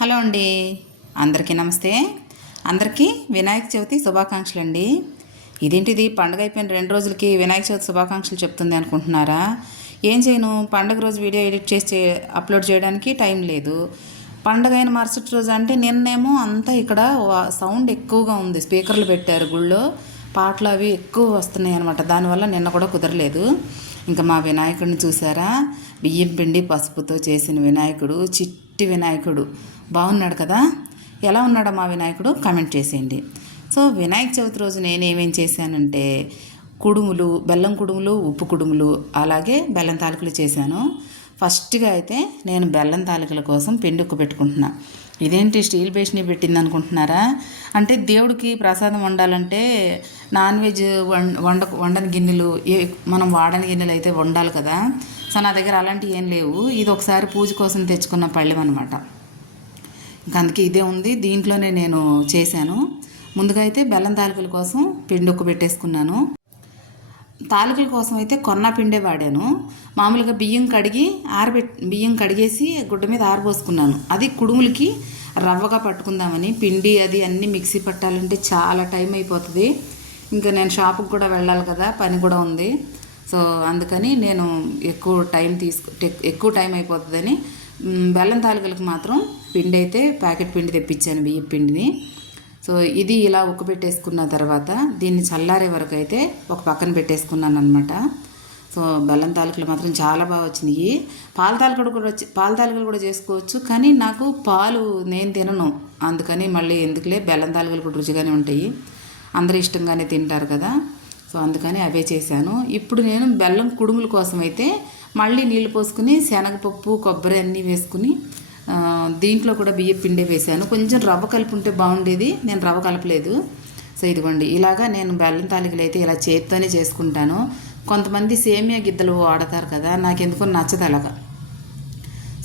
Hello అండి. అందరికీ నమస్తే. అందరికీ వినాయక చవితి శుభాకాంక్షలు అండి ఇదేంటిది? పండగ అయిపోయిన రెండు రోజులకి వినాయక చవితి శుభాకాంక్షలు చెప్తుంది అనుకుంటున్నారా? ఏం చేయను? పండగ రోజు వీడియో ఎడిట్ చేసి అప్లోడ్ చేయడానికి టైం లేదు. పండగ అయిన మరుసటి రోజు అంటే నిన్నేమో అంతా ఇక్కడ సౌండ్ ఎక్కువగా ఉంది. స్పీకర్లు పెట్టారు గుళ్ళో. పాటలు అవి ఎక్కువ వస్తున్నాయి అనమాట దానివల్ల నిన్న కూడా కుదరలేదు. ఇంకా మా వినాయకుడిని చూసారా? బియ్యం పిండి పసుపుతో చేసిన వినాయకుడు చిట్టి వినాయకుడు. బాగున్నాడు కదా? ఎలా ఉన్నాడో మా వినాయకుడు? కామెంట్ చేసేయండి. సో వినాయక చవితి రోజు నేను ఏమేం చేశానంటే కుడుములు బెల్లం కుడుములు ఉప్పు కుడుములు అలాగే బెల్లం తాలకులు చేశాను. ఫస్ట్గా అయితే నేను బెల్లం తాలికల కోసం పిండి ఉక్కు పెట్టుకుంటున్నా. ఇదేంటి స్టీల్ బేస్ని పెట్టింది అనుకుంటున్నారా అంటే దేవుడికి ప్రసాదం వండాలంటే నాన్ వెజ్ వండ వండని గిన్నెలు ఏ మనం వాడని గిన్నెలు అయితే వండాలి కదా? సో నా దగ్గర అలాంటివి ఏం లేవు. ఇది ఒకసారి పూజ కోసం తెచ్చుకున్న పళ్ళెం అనమాట ఇంకా అందుకే ఇదే ఉంది. దీంట్లోనే నేను చేశాను. ముందుగా అయితే బెల్లం తాలికల కోసం పిండి ఒక్క పెట్టేసుకున్నాను. తాలికల కోసం అయితే కొన్న పిండే వాడాను. మామూలుగా బియ్యం కడిగి ఆరబె బియ్యం కడిగేసి గుడ్డ మీద ఆరబోసుకున్నాను. అది కుడుములకి రవ్వగా పట్టుకుందామని పిండి అది అన్నీ మిక్సీ పట్టాలంటే చాలా టైం అయిపోతుంది. ఇంకా నేను షాపుకి కూడా వెళ్ళాలి కదా పని కూడా ఉంది. సో అందుకని నేను ఎక్కువ టైం తీసుకు ఎక్కువ టైం అయిపోతుందని బెల్లం తాలికలకు మాత్రం పిండి అయితే ప్యాకెట్ పిండి తెప్పించాను బియ్యం పిండిని. సో ఇది ఇలా ఉక్కబెట్టేసుకున్న తర్వాత దీన్ని చల్లారే వరకు అయితే ఒక పక్కన పెట్టేసుకున్నాను అనమాట సో బెల్లం తాలికలు మాత్రం చాలా బాగా వచ్చినాయి. పాల తాలికలు కూడా వచ్చి పాల తాలికలు కూడా చేసుకోవచ్చు కానీ నాకు పాలు నేను తినను. అందుకని మళ్ళీ ఎందుకులే బెల్లం తాలికలు కూడా రుచిగానే ఉంటాయి. అందరు ఇష్టంగానే తింటారు కదా. సో అందుకని అవే చేశాను. ఇప్పుడు నేను బెల్లం కుడుముల కోసం అయితే మళ్ళీ నీళ్ళు పోసుకుని శనగపప్పు కొబ్బరి అన్నీ వేసుకుని దీంట్లో కూడా బియ్య పిండి వేశాను. కొంచెం రవ్వ కలిపి ఉంటే బాగుండేది. నేను రవ్వ కలపలేదు. సో ఇదిగోండి. ఇలాగా నేను బెల్లం తాలికలు అయితే ఇలా చేత్తోనే చేసుకుంటాను. కొంతమంది సేమియా గిద్దలు వాడతారు కదా నాకు ఎందుకో నచ్చదు అలాగా.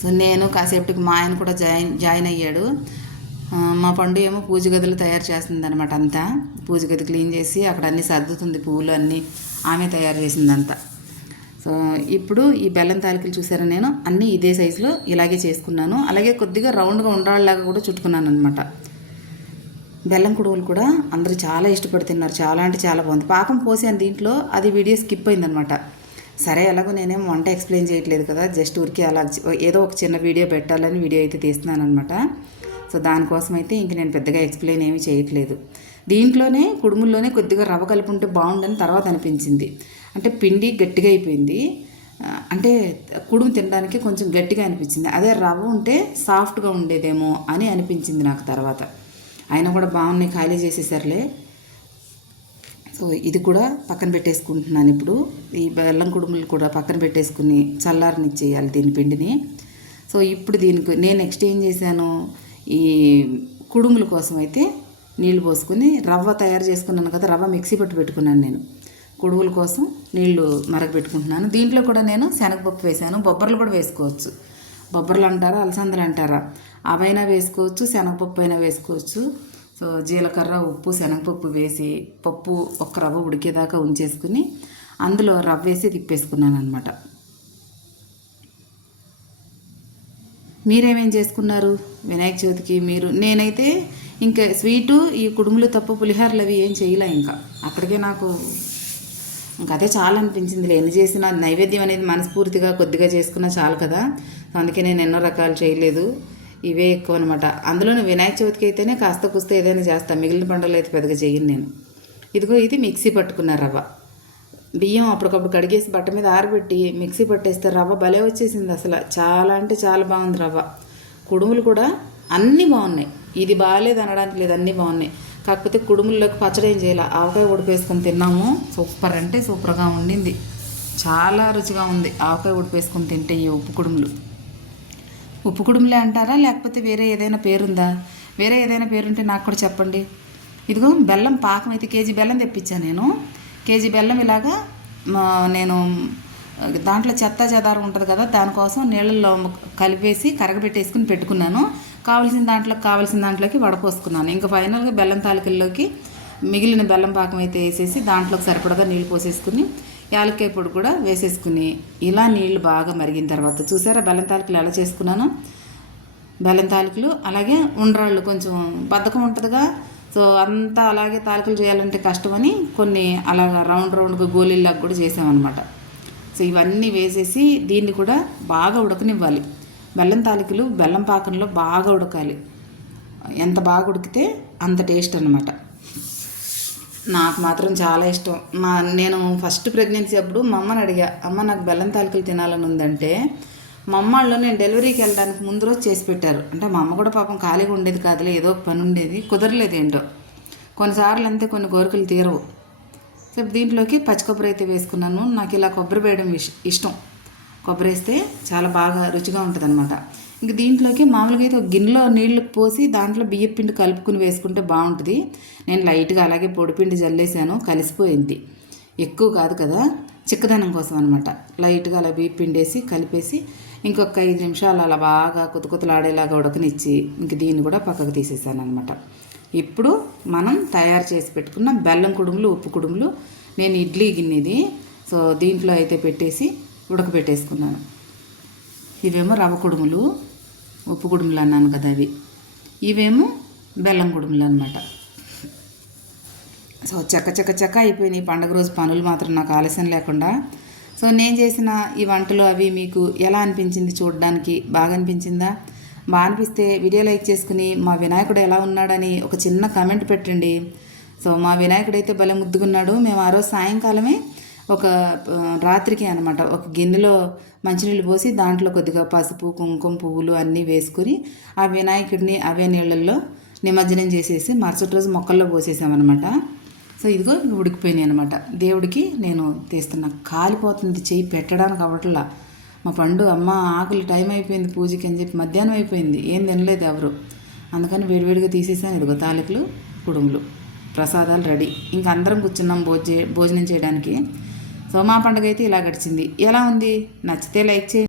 సో నేను కాసేపటికి మా ఆయన కూడా జాయిన్ జాయిన్ అయ్యాడు. మా పండు ఏమో పూజ గదులు తయారు చేస్తుంది అనమాట అంతా. పూజ గది క్లీన్ చేసి అక్కడ అన్నీ సర్దుతుంది పువ్వులు అన్నీ ఆమె తయారు చేసిందంతా. సో ఇప్పుడు ఈ బెల్లం తాలికలు చూసారా నేను? అన్నీ ఇదే సైజులో ఇలాగే చేసుకున్నాను. అలాగే కొద్దిగా రౌండ్గా ఉండాలాగా కూడా చుట్టుకున్నాను అనమాట బెల్లం కుడువులు కూడా అందరూ చాలా ఇష్టపడి తిన్నారు. చాలా అంటే చాలా బాగుంది. పాకం పోసాను దీంట్లో. అది వీడియో స్కిప్ అయిందనమాట సరే ఎలాగో నేనేం వంట ఎక్స్ప్లెయిన్ చేయట్లేదు కదా. జస్ట్ ఊరికి అలా ఏదో ఒక చిన్న వీడియో పెట్టాలని వీడియో అయితే తీస్తున్నాను అనమాట సో దానికోసం అయితే ఇంక నేను పెద్దగా ఎక్స్ప్లెయిన్ ఏమీ చేయట్లేదు. దీంట్లోనే కుడుముల్లోనే కొద్దిగా రవ్వ కలుపు ఉంటే బాగుండని తర్వాత అనిపించింది. అంటే పిండి గట్టిగా అయిపోయింది. అంటే కుడుము తినడానికి కొంచెం గట్టిగా అనిపించింది. అదే రవ్వ ఉంటే సాఫ్ట్గా ఉండేదేమో అని అనిపించింది నాకు తర్వాత. అయినా కూడా బాగున్నాయి ఖాళీ చేసేసరిలే. సో ఇది కూడా పక్కన పెట్టేసుకుంటున్నాను ఇప్పుడు. ఈ బెల్లం కుడుములు కూడా పక్కన పెట్టేసుకుని చల్లారనిచ్చేయాలి దీని పిండిని. సో ఇప్పుడు దీనికి నేను నెక్స్ట్ ఏం చేశాను? ఈ కుడుముల కోసం అయితే నీళ్ళు పోసుకుని రవ్వ తయారు చేసుకున్నాను కదా రవ్వ మిక్సీ పట్టు పెట్టుకున్నాను నేను. కుడుముల కోసం నీళ్ళు మరగపెట్టుకుంటున్నాను దీంట్లో కూడా నేను శనగపప్పు వేశాను బొబ్బర్లు కూడా వేసుకోవచ్చు. బొబ్బర్లు అంటారా అలసందలు అంటారా? అవైనా వేసుకోవచ్చు శనగపప్పు అయినా వేసుకోవచ్చు. సో జీలకర్ర ఉప్పు శనగపప్పు వేసి పప్పు ఒక రవ్వ ఉడికేదాకా ఉంచేసుకుని అందులో రవ్వ వేసి తిప్పేసుకున్నాను అనమాట మీరేమేం చేసుకున్నారు? వినాయక చవితికి మీరు నేనైతే ఇంకా స్వీటు ఈ కుడుములు తప్ప పులిహోరలు అవి ఏం చేయలే ఇంకా. అక్కడికే నాకు అదే చాలా అనిపించింది ఎన్ని చేసినా నైవేద్యం అనేది మనస్ఫూర్తిగా కొద్దిగా చేసుకున్నా చాలు కదా. అందుకే నేను ఎన్నో రకాలు చేయలేదు. ఇవే ఎక్కువ అనమాట అందులోనే వినాయక చవితికి అయితేనే కాస్త కుస్త ఏదైనా చేస్తాను మిగిలిన పండుగలు అయితే పెద్దగా చేయను నేను. ఇదిగో ఇది మిక్సీ పట్టుకున్న రవ్వ. బియ్యం అప్పటికప్పుడు కడిగేసి బట్ట మీద ఆరబెట్టి మిక్సీ పట్టేస్తే రవ్వ భలే వచ్చేసింది అసలు. చాలా అంటే చాలా బాగుంది రవ్వ. కుడుములు కూడా అన్నీ బాగున్నాయి. ఇది బాగాలేదు అనడానికి లేదు అన్నీ బాగున్నాయి. కాకపోతే కుడుముల్లోకి పచ్చడి ఏం చేయాలి? ఆవకాయ ఉడిపేసుకొని తిన్నాము. సూపర్ అంటే సూపర్గా ఉండింది. చాలా రుచిగా ఉంది ఆవకాయ ఉడిపేసుకొని తింటే ఈ ఉప్పు కుడుములు. ఉప్పు కుడుములే అంటారా? లేకపోతే వేరే ఏదైనా పేరుందా? వేరే ఏదైనా పేరుంటే నాకు కూడా చెప్పండి. ఇదిగో బెల్లం పాకం అయితే కేజీ బెల్లం తెప్పించాను నేను. కేజీ బెల్లం ఇలాగా మా నేను దాంట్లో చెత్త చెదారం ఉంటుంది కదా దానికోసం నీళ్ళల్లో కలిపేసి కరగబెట్టేసుకుని పెట్టుకున్నాను. కావలసిన దాంట్లోకి కావలసిన దాంట్లోకి వడపోసుకున్నాను. ఇంకా ఫైనల్గా బెల్లం తాలికల్లోకి మిగిలిన బెల్లం పాకం అయితే వేసేసి దాంట్లోకి సరిపడగా నీళ్ళు పోసేసుకుని యాలక్కాయ పొడి కూడా వేసేసుకుని ఇలా నీళ్ళు బాగా మరిగిన తర్వాత చూసారా బెల్లం తాలికలు ఎలా చేసుకున్నాను? బెల్లం తాలికలు అలాగే ఉండ్రాళ్ళు కొంచెం బద్ధకం ఉంటుందిగా. సో అంతా అలాగే తాలికలు చేయాలంటే కష్టమని కొన్ని అలాగా రౌండ్ రౌండ్గా గోళీల్లాగా కూడా చేసామన్నమాట. సో ఇవన్నీ వేసేసి దీన్ని కూడా బాగా ఉడకనివ్వాలి. బెల్లం తాలికలు బెల్లం పాకంలో బాగా ఉడకాలి. ఎంత బాగా ఉడికితే అంత టేస్ట్ అనమాట నాకు మాత్రం చాలా ఇష్టం. మా నేను ఫస్ట్ ప్రెగ్నెన్సీ అప్పుడు మా అమ్మని అడిగా అమ్మ నాకు బెల్లం తాలికలు తినాలని ఉందంటే మా అమ్మ వాళ్ళు నేను డెలివరీకి వెళ్ళడానికి ముందు రోజు చేసి పెట్టారు. అంటే మా అమ్మ కూడా పాపం ఖాళీగా ఉండేది కాదులే ఏదో పని ఉండేది కుదరలేదు ఏంటో. కొన్నిసార్లు అంతే కొన్ని కోరికలు తీరవు. సో దీంట్లోకి పచ్చి కొబ్బరి అయితే వేసుకున్నాను. నాకు ఇలా కొబ్బరి వేయడం ఇష్- ఇష్టం. కొబ్బరి వేస్తే చాలా బాగా రుచిగా ఉంటుంది అనమాట ఇంక దీంట్లోకి మామూలుగా అయితే ఒక గిన్నెలో నీళ్ళు పోసి దాంట్లో బియ్యం పిండి కలుపుకుని వేసుకుంటే బాగుంటుంది. నేను లైట్గా అలాగే పొడిపిండి జల్లేసాను కలిసిపోయింది. ఎక్కువ కాదు కదా చిక్కదనం కోసం అనమాట లైట్గా అలా బియ్యం పిండి వేసి కలిపేసి ఇంకొక ఐదు నిమిషాలు అలా బాగా కొత్త కొత్తలాడేలాగా ఉడకనిచ్చి ఇంక దీన్ని కూడా పక్కకు తీసేసాను అనమాట ఇప్పుడు మనం తయారు చేసి పెట్టుకున్న బెల్లం కుడుములు ఉప్పు కుడుములు నేను ఇడ్లీ గిన్నెది. సో దీంట్లో అయితే పెట్టేసి ఉడకబెట్టేసుకున్నాను ఇవేమో రవ్వ కుడుములు ఉప్పు కుడుములు అన్నాను కదా అవి. ఇవేమో బెల్లం కుడుములు అనమాట సో చక్క చక్క చక్క అయిపోయినాయి. పండగ రోజు పనులు మాత్రం నాకు ఆలస్యం లేకుండా. సో నేను చేసిన ఈ వంటలు అవి మీకు ఎలా అనిపించింది చూడడానికి? బాగా అనిపించిందా? బాగా అనిపిస్తే వీడియో లైక్ చేసుకుని మా వినాయకుడు ఎలా ఉన్నాడని ఒక చిన్న కమెంట్ పెట్టండి. సో మా వినాయకుడు అయితే భలే ముద్దుగున్నాడు. మేము ఆ రోజు సాయంకాలమే ఒక రాత్రికి అనమాట ఒక గిన్నెలో మంచినీళ్ళు పోసి దాంట్లో కొద్దిగా పసుపు కుంకుమ పువ్వులు అన్నీ వేసుకుని ఆ వినాయకుడిని అవే నీళ్ళల్లో నిమజ్జనం చేసేసి మరుసటి రోజు మొక్కల్లో పోసేసామన్నమాట. సో ఇదిగో ఉడికిపోయినాయి అనమాట దేవుడికి నేను తీస్తున్నా కాలిపోతుంది చెయ్యి పెట్టడానికి అవ్వట్లా. మా పండు అమ్మ ఆకులు టైం అయిపోయింది పూజకి అని చెప్పి మధ్యాహ్నం అయిపోయింది. ఏం తినలేదు ఎవరు. అందుకని వేడివేడిగా తీసేసాను. ఇదిగో తాలికలు కుడుములు ప్రసాదాలు రెడీ. ఇంకా అందరం కూర్చున్నాం భోజ భోజనం చేయడానికి. సో మా పండుగ అయితే ఇలా గడిచింది. ఎలా ఉంది? నచ్చితే లైక్ చేయండి.